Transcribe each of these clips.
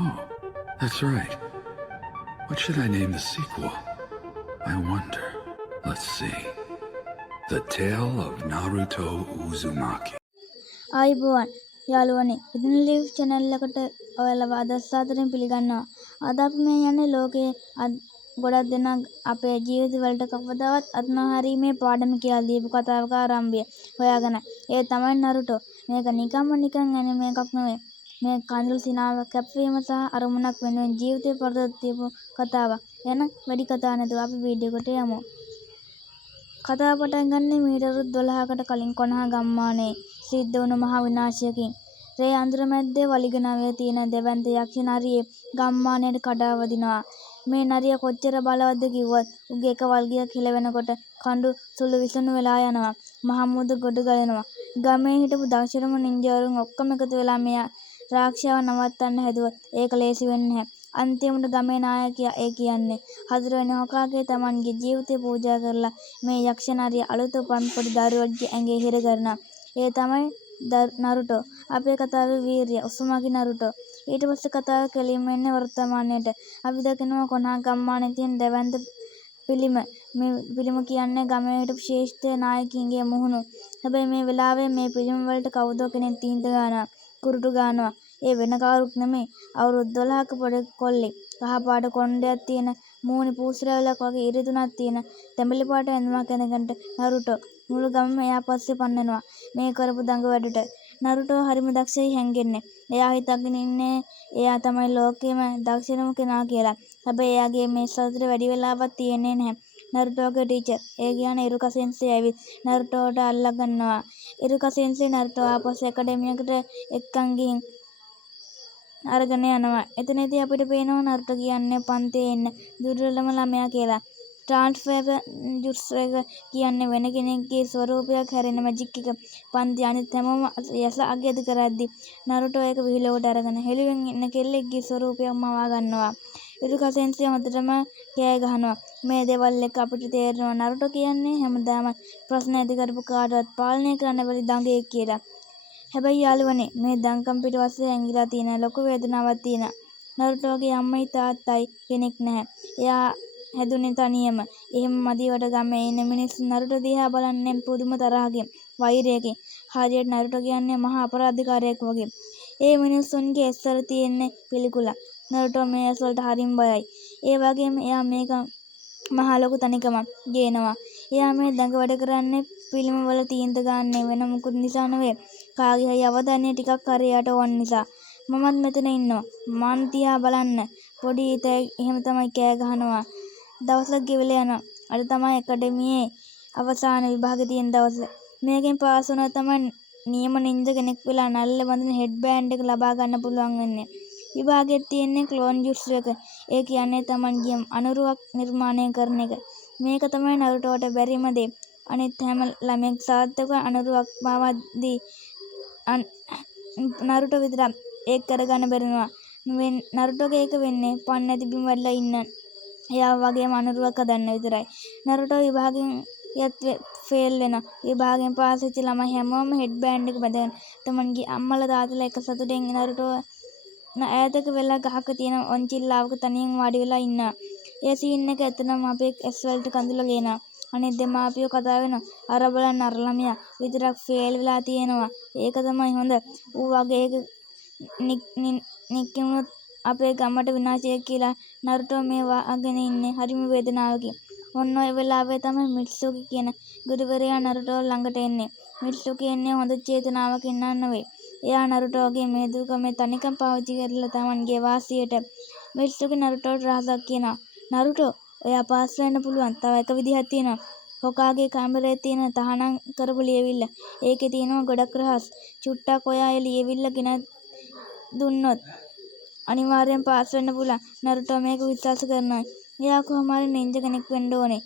Oh, that's right. What should I name the sequel? I wonder. Let's see. The Tale of Naruto Uzumaki. ආයුබෝවන් යාළුවනේ ඉදින් leave channel එකට ඔයාලව අදස්සාදරෙන් පිළිගන්නවා. අද අපි මේ යන්නේ ලෝකයේ ගොඩක් දෙනා අපේ ජීවිත වලට කවදාවත් අත් නොහැරීමේ පාඩම කියලා දීපු කතාවක ආරම්භය හොයාගෙන. ඒ තමයි නරුටෝ. මේක නිකන් ඇනිමේ එකක් නෙවෙයි. මේ කඳුළු සිනාව කැපවීම සහ අරමුණක් වෙනුවෙන් ජීවිතේ පරදොත් දීපු කතාවක්. එහෙනම් වැඩි කතා නැතුව අපි වීඩියෝ එකට යමු. කතාව පටන් ගන්නේ මීටරු 12කට කලින් කොනහා ගම්මානයේ සිද්ධ වුණු මහ විනාශයකින්. රේ අඳුර මැද්දේ වලිගනාවේ තියෙන දෙවන්ත යක්ෂ නරියේ ගම්මානයට කඩා වදිනවා. මේ නරිය කොච්චර බලවත්ද කිව්වත් උගේ එක වල්ගියක් හිලවෙනකොට කඳු සුළු විසුණු වෙලා යනවා. මහ මුහුද ගොඩ ගලනවා. ගමේ හිටපු දක්ෂරම නින්ජාවරුන් ඔක්කොම එකතු වෙලා මෙයා රාක්ෂාව නවත්තන්න හැදුවත් ඒක ලේසි වෙන්නේ නැහැ. අන්තිමට ගමේ නායකයා ඒ කියන්නේ හතරවෙනි හොකාගේ තමන්ගේ ජීවිතය පූජා කරලා මේ යක්ෂ නරිය අලුත උපන් පොඩි දරුවෙක්ගේ ඇඟේ හිර කරනවා. ඒ තමයි නරුටෝ. අපේ කතාවේ වීරිය උසුමාකි නරුටෝ. ඊට පස්සේ කතාව කෙලින්ම එන්නේ වර්තමානයට. අපි දකිනවා කොනහා ගම්මානයේ තියෙන දෙවන්ත පිළිම. මේ පිළිම කියන්නේ ගමේ හිටපු ශ්‍රේෂ්ඨ නායකයින්ගේ මුහුණු. හැබැයි මේ වෙලාවේ මේ පිළිම වලට කවුදෝ කෙනෙක් තීන්ත ගන්නවා. කුරුටු ගන්නවා. ඒ වෙන කවුරුත් නෙමෙයි. අවුරුදු 12ක පොඩි කොල්ලෙක්. කහපාට කොණ්ඩයක් තියෙන මූණේ පූසරැවලක් වගේ ඉරිදුනක් තියෙන තැඹිලි පාට ඇඳුමක් ඇඳගෙන නරුටෝ මුළු ගමම එයා පස්සේ පන්නනවා මේ කරපු දඟ වැඩට. නරුටෝ හරිම දක්ෂයි හැංගෙන්නේ. එයා හිතගෙන ඉන්නේ එයා තමයි ලෝකෙම දක්ෂම කෙනා කියලා. හැබැයි එයාගේ මේ සතුට වැඩි වෙලාවක් තියෙන්නේ නැහැ. නරුටෝගේ ටීචර් ඒ කියන්නේ ඉරුකා සෙන්සෙයි ඇවිත් නරුටෝට අල්ලා ගන්නවා. ඉරුකා සෙන්සෙයි නරුටෝ ආපස්සු ඇකඩමියකට එක්කන් ගිහින් අරගෙන යනවා. එතනදී අපිට පේනවා නරුටෝ කියන්නේ පන්තියේ ඉන්න දුර්වලම ළමයා කියලා. ට්‍රාන්ස්ෆර් ජුට්සු එක කියන්නේ වෙන කෙනෙක්ගේ ස්වරූපයක් හැරෙන මැජික් එක. පන්ති අනිත් හැමෝම යස අගයද කරද්දී නරුටෝ ඒක විහිළුවට අරගෙන හෙළුවෙන් ඉන්න කෙල්ලෙක්ගේ ස්වරූපයක් මවා ගන්නවා. ඉරුකා සෙන්සෙයි හොඳටම කෑ ගහනවා. මේ දේවල් එක අපිට තේරෙනවා නරුටෝ කියන්නේ හැමදාම ප්‍රශ්න ඇති කරපු කාටවත් පාලනය කරන්න බැරි දඟයෙක් කියලා. හැබැයි යාළුවනේ මේ දංකම් පිටවස්සේ ඇඟිලා තියෙන ලොකු වේදනාවක් තියෙනවා. නරුටෝගේ අම්මයි තාත්තයි කෙනෙක් නැහැ. එයා හැදුනේ තනියම. එහෙම මදිවට ගමේ ඉන්න මිනිස්සු නරුටෝ දිහා බලන්නේ පුදුම තරහකින්, වෛරයකින්. හරියට නරුටෝ කියන්නේ මහා අපරාධකාරයෙක් වගේ. ඒ මිනිස්සුන්ගේ ඇස්වල තියෙන්නේ පිළිකුලක්. නරුටෝ මේ ඇස්වලට හරිම බයයි. ඒ වගේම එයා මේක මහා ලොකු තනිකමක් ගේනවා. එයා මේ දඟ වැඩ කරන්නේ ෆිල්ම් වල තීන්ත ගන්න වෙන මුකුත් නිසා නෙවෙයි. කාගේ හරි අවධානය ටිකක් හරි යට ඕන නිසා. මමත් මෙතන ඉන්නවා. මන් තියා බලන්න. පොඩි හිතේ එහෙම තමයි කෑ ගහනවා. දවසක් ගෙවිලා යනවා. අද තමයි ඇකඩමියේ අවසාන විභාගෙ තියෙන දවස. මේකෙන් පාස් වුණා තමයි නියම නින්ජා කෙනෙක් වෙලා නල්ලේ වඳින හෙඩ් බෑන්ඩ් එක ලබා ගන්න පුළුවන් වෙන්නේ. විභාගෙත් තියෙන්නේ ක්ලෝන් ජුට්සු එක. ඒ කියන්නේ තමන්ගේ අනුරුවක් නිර්මාණය කරන එක. මේක තමයි නරුටෝට බැරිම දේ. අනිත් හැම ළමෙක් සාර්ථක අනුරුවක් පාවද්දී නරුටෝ විතරක් ඒක කරගන්න බැරිනවා. නරුටෝගේ ඒක වෙන්නේ පන් නැති බිම් වල ඉන්න එයා වගේම අනුරුවක් හදන්න විතරයි. නරුටෝ විභාගෙන් ෆේල් වෙනවා. විභාගෙන් පාස් වෙච්ච ළමයි හැමෝම හෙඩ් බෑන්ඩ් එක බැඳගෙන තමන්ගේ අම්මලා තාත්තලා එක සතුටෙන් නරුටෝ ඈතක වෙලා ගහක තියෙන ඔන්චිල්ලාවක තනියෙන් වාඩි වෙලා ඉන්නවා. ඒ සීන් එක එතනම අපේ ඇස් වලට කඳුල ගේනවා. අනිත් දෙමාපියෝ කතා වෙනවා. අර බලන්න අර ළමයා විතරක් ෆේල් වෙලා තියෙනවා. ඒක තමයි හොඳ. ඌ වගේ එක නික්මුත් අපේ ගමට විනාශය කියලා නරුටෝ මේ වාගෙන ඉන්නේ හරිම වේදනාවකින්. ඔන්න ඔය වෙලාවේ තමයි මිට්සුකි කියන ගුරුවරයා නරුටෝ ළඟට එන්නේ. මිට්සුකි එන්නේ හොඳ චේතනාවකින් නෙවෙයි. එයා නරුටෝගේ මේ දුක මේ තනිකම පාවිච්චි කරලා තමන්ගේ වාසියට. මිට්සුකි නරුටෝට රහසක් කියනවා. නරුටෝ ඔයා පාස් වෙන්න පුළුවන්. තව එක විදිහක් තියෙනවා. හොකාගේ කාමරේ තියෙන තහනම් කරපු ලියවිල්ල. ඒකේ තියෙනවා ගොඩක් රහස්. චුට්ටක් ඔයා ඒ ලියවිල්ල ගෙන දුන්නොත් අනිවාර්යෙන් පාස් වෙන්න පුළුවන්. නරුටෝ මේක විශ්වාස කරනවා. එයා කොහොම හරි නින්ජා කෙනෙක් වෙන්න ඕනේ.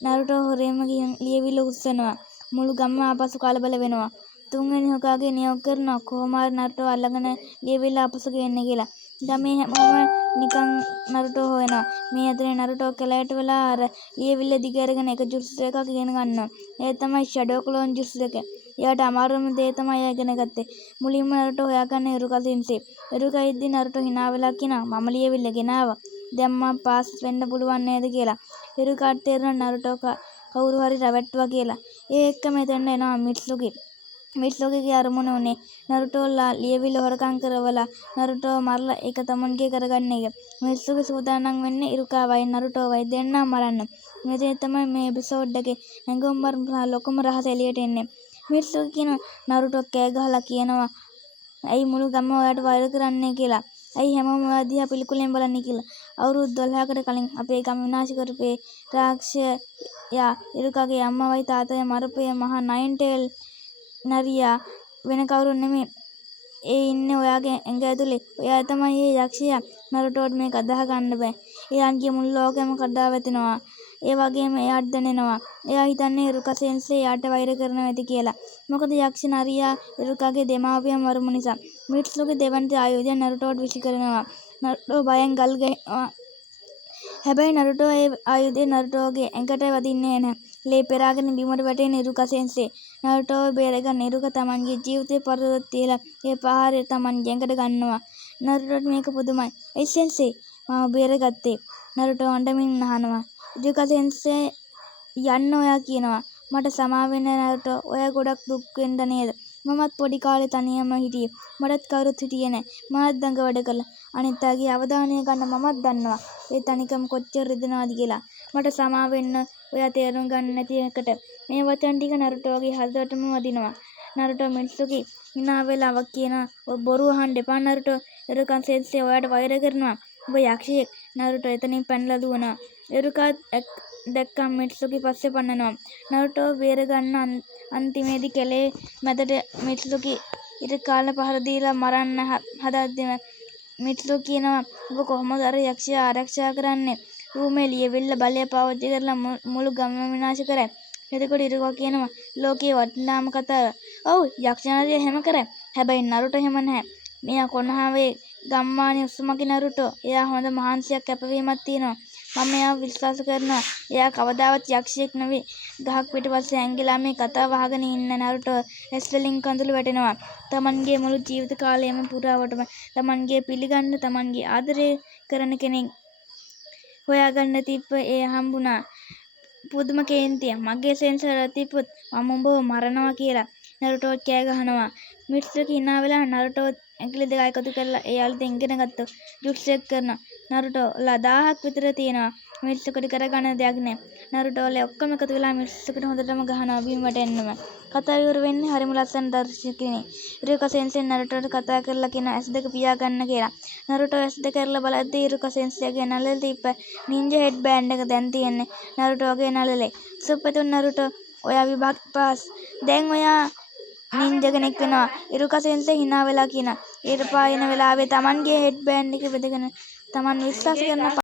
නරුටෝ හොරෙන්ම ගිහින් ලියවිල්ල උස්සනවා. මුළු ගමම ආපසු කලබල වෙනවා. තුන්වෙනි හොකාගේ නියෝග කරනවා කොහොම හරි නරුටෝ අල්ලගෙන ලියවිල්ල ආපසු ගේන්න කියලා. ගමේ හැමෝම නිකන් නරුටෝ හොයනවා. මේ අතරේ නරුටෝ කැලෑට වෙලා අර ලියවිල්ල දිග අරගෙන එක ජුට්සු එකක් ඉගෙන ගන්නවා. ඒ තමයි ෂැඩෝ ක්ලෝන් ජුට්සු එක. එයාට අමාරුම දේ තමයි එයා ඉගෙන ගත්තේ. මුලින්ම නරුටෝ හොයාගන්න ඉරුකා සෙන්සේ. ඉරුකා ඉද්දි නරුටෝ hina වෙලා කියනවා මම ලියවිල්ල ගෙනාවා. දැන් මම පාස් වෙන්න පුළුවන් නේද කියලා. ඉරුකාට තේරෙනවා නරුටෝ කවුරු හරි රැවට්ටුවා කියලා. ඒ එක්කම එතන එනවා මිත්සුකි. මිත්සුකිගේ අරමුණ උනේ නරුටෝලා ලියවිල්ල හොරකම් කරවලා නරුටෝ මරලා ඒක තමන්ගේ කරගන්න එක. මිත්සුකි සූදානම් වෙන්නේ ඉරුකාවයි නරුටෝවයි දෙන්නම මරන්න. මෙතන තමයි මේ එපිසෝඩ් එකේ හැඟුම්බර ලොකුම රහස එළියට එන්නේ. මිත්සුකි කියන නරුටෝ කෑ ගහලා කියනවා ඇයි මුළු ගම ඔයාට වෛර කරන්නේ කියලා. ඇයි හැමෝම ඔයා දිහා පිළිකුලෙන් බලන්නේ කියලා. අවුරුදු 12කට කලින් අපේ ගම විනාශ කරපේ රාක්ෂසයා ඉරුකාගේ අම්මවයි තාත්තයි මරපේ මහා නයින්ටේල් නරියා වෙන කවුරුන් නෙමෙයි. ඒ ඉන්නේ ඔයාගේ ඇඟ ඇතුලේ. ඔයා තමයි ඒ යක්ෂයා. නරුටෝට මේක අදාහ ගන්න බෑ. එයාගේ මුළු ලෝකෙම කඩා වැටෙනවා. ඒ වගේම එයාට දැනෙනවා. එයා හිතන්නේ ඉරුකා සෙන්සේ එයාට වෛර කරනවා ඇති කියලා. මොකද යක්ෂ නරියා ඉරුකාගේ දෙමාපියන් මරුම නිසා. මිත්සුගේ දෙවන්ති ආයුධය නරුටෝට විසි කරනවා. නරුටෝ බයෙන් ගල් ගහනවා. හැබැයි නරුටෝ ඒ ආයුධය නරුටෝගේ ඇඟට වදින්නේ නැහැ. ලේ පෙරාගෙන බිමට වැටෙන ඉරුකා සෙන්සේ නරුටෝව බේරගන්න ඉරුකා තමන්ගේ ජීවිතේ පරදොත් තියලා ඒ පහරය තමන්ගේ ඇඟට ගන්නවා. නරුටෝට මේක පුදුමයි. "ඒ සෙන්සේ මම බේරගත්තේ." නරුටෝ අඬමින් අහනවා. ඉරුකා සෙන්සේ යන්න ඔයා කියනවා. "මට සමා වෙන්න නරුටෝ. ඔයා ගොඩක් දුක් වෙන්න නේද? මමත් පොඩි කාලේ තනියම හිටියේ. මටත් කවුරුත් හිටියේ නෑ. මමත් දඟ වැඩ කළා. අනිත් අයගේ අවධානය ගන්න මමත් දන්නවා. ඒ තනිකම කොච්චර රිදෙනවද කියලා. මට සමා වෙන්න ඔයා තේරුම් ගන්න නැති එකට." මේ වචන ටික නරුටෝගේ හදවතටම වදිනවා. නරුටෝ මිත්සුකි hina වෙලා කියනවා "ඔය බොරු අහන්න එපා නරුටෝ. ඉරුකා සෙන්සේ ඔයාට වෛර කරනවා. ඔබ යක්ෂයෙක්." නරුටෝ එතනින් පැනලා දුවනවා. ඉරුකා දැක්කම මිත්සුකි පස්සේ පන්නනවා. නරුටෝ බේරගන්න අන්තිමේදී කෙලේ මැදට මිත්සුකි ඉරුකාට පහර දීලා මරන්න හදද්දිම මිත්සුකි කියනවා "ඔබ කොහොමද අර යක්ෂයා ආරක්ෂා කරන්නේ? ඌ මේ ලියවිල්ල බලය පාවිච්චි කරලා මුළු ගමම විනාශ කරයි." එතකොට ඉරුකා කියනවා "ලෝකයේ වටිනාම කතාව. ඔව් යක්ෂ නරියා හැම කරයි. හැබැයි නරුටෝ හැම නැහැ. මෙයා කොනහාවේ ගම්මානේ උසුමගේ නරුටෝ. එයා හොඳ මහන්සියක් කැපවීමක් තියෙනවා. මම එයාව විශ්වාස කරනවා. එයා කවදාවත් යක්ෂයෙක් නෙවෙයි." ගහක් පිටිපස්සේ ඇංගිලා මේ කතාව අහගෙන ඉන්න නරුටෝ ඇස් වලින් කඳුළු වැටෙනවා. තමන්ගේ මුළු ජීවිත කාලයම පුරාවටම තමන්ගේ පිළිගන්න තමන්ගේ ආදරය කරන කෙනෙක් හොයාගන්න තිබ්බ ඒ හම්බුණා. පුදුම කේන්තිය. මගේ සෙන්සර් තිබ්බොත් මම උඹව මරනවා කියලා නරුටෝ කෑ ගහනවා. මිත්සුකි hina වෙලා නරුටෝ ඇඟිලි දෙක එකතු කරලා ඒ අලුතෙන් ඉගෙන ගත්ත ජුට්සු එක කරනවා. නරුටෝලා 1000ක් විතර තියෙනවා. මිත්සුකිට කරගන්න දෙයක් නෑ. නරුටෝලා ඔක්කොම එකතු වෙලා මිත්සුකිට හොඳටම ගහනවා බිමට එන්නම. කතාව ඉවර වෙන්නේ හරිම ලස්සන දර්ශකකිනේ. ඉරුකා සෙන්සේ නරුටෝට කතා කරලා කියන ඇස් දෙක පියාගන්න කියලා. නරුටෝ ඇස් දෙක අරලා බලද්දී ඉරුකා සෙන්සේගේ නළලේ තිබ්බ නින්ජා හෙඩ් බෑන්ඩ් එක දැන් තියෙන්නේ නරුටෝගේ නළලේ. සුප්පතුන් නරුටෝ ඔයා විභාග පාස්. දැන් ඔයා නින්ජා කෙනෙක් වෙනවා. ඉරුකා සෙන්සේ hina වෙලා කියනවා. ඊට පායන වෙලාවේ තමන්ගේ හෙඩ් බෑන්ඩ් එක බෙදගෙන තමන් විශ්වාස කරන